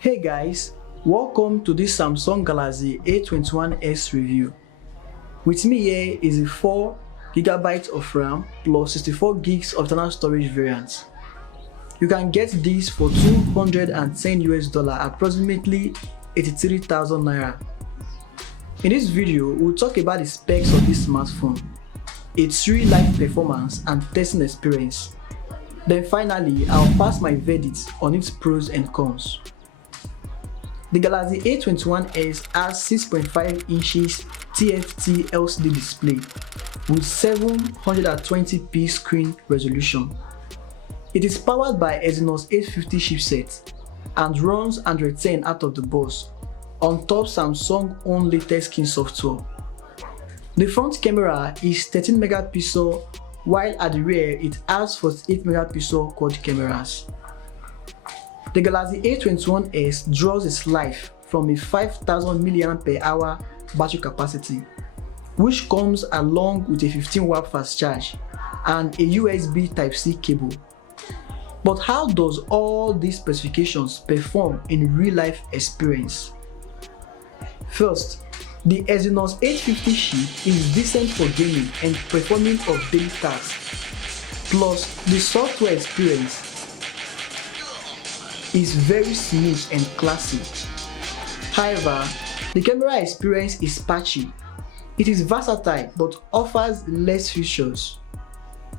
Hey guys, welcome to this Samsung Galaxy A21s review. With me here is a 4GB of RAM plus 64GB of internal storage variant. You can get this for $210, approximately 83,000 naira. In this video, we'll talk about the specs of this smartphone, its real-life performance and testing experience. Then finally, I'll pass my verdict on its pros and cons. The Galaxy A21s has 6.5 inches TFT LCD display with 720p screen resolution. It is powered by Exynos 850 chipset and runs Android 10 out of the box on top Samsung's own latest skin software. The front camera is 13 megapixel, while at the rear it has 48 megapixel quad cameras. The Galaxy A21s draws its life from a 5000 mAh battery capacity, which comes along with a 15W fast charge and a USB Type-C cable. But how does all these specifications perform in real-life experience? First, the Exynos 850 chip is decent for gaming and performing of daily tasks. Plus, the software experience is very smooth and classy. However, the camera experience is patchy. It is versatile but offers less features.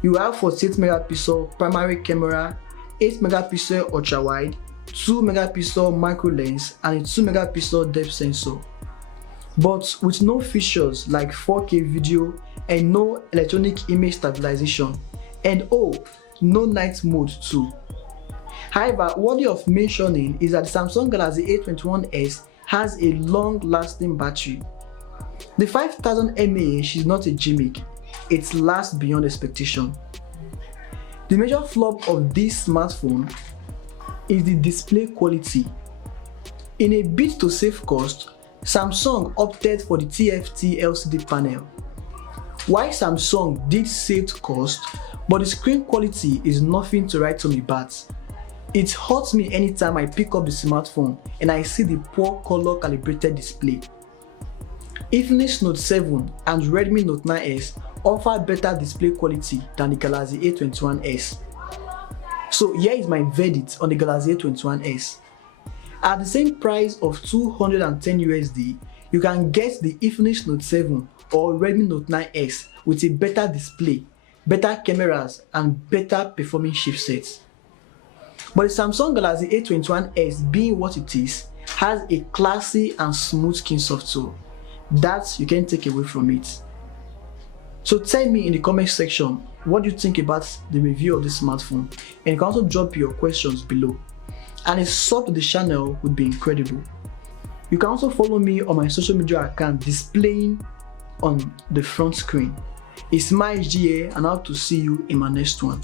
You have 48 megapixel primary camera, 8 megapixel ultra wide, 2 megapixel macro lens and a 2 megapixel depth sensor, but with no features like 4K video and no electronic image stabilization, and no night mode too. However, worthy of mentioning is that the Samsung Galaxy A21s has a long-lasting battery. The 5000 mAh is not a gimmick, it lasts beyond expectation. The major flaw of this smartphone is the display quality. In a bid to save cost, Samsung opted for the TFT LCD panel. While Samsung did save cost, but the screen quality is nothing to write home about. It hurts me anytime I pick up the smartphone and I see the poor color calibrated display. Exynos Note 7 and Redmi Note 9s offer better display quality than the Galaxy A21s. So here is my verdict on the Galaxy A21s. At the same price of $210, you can get the Exynos Note 7 or Redmi Note 9s with a better display, better cameras and better performing chipsets. But the Samsung Galaxy A21s, being what it is, has a classy and smooth skin software that you can take away from it. So tell me in the comment section what you think about the review of this smartphone, and you can also drop your questions below. And a sub to the channel would be incredible. You can also follow me on my social media account displaying on the front screen. It's my HGA, and I hope to see you in my next one.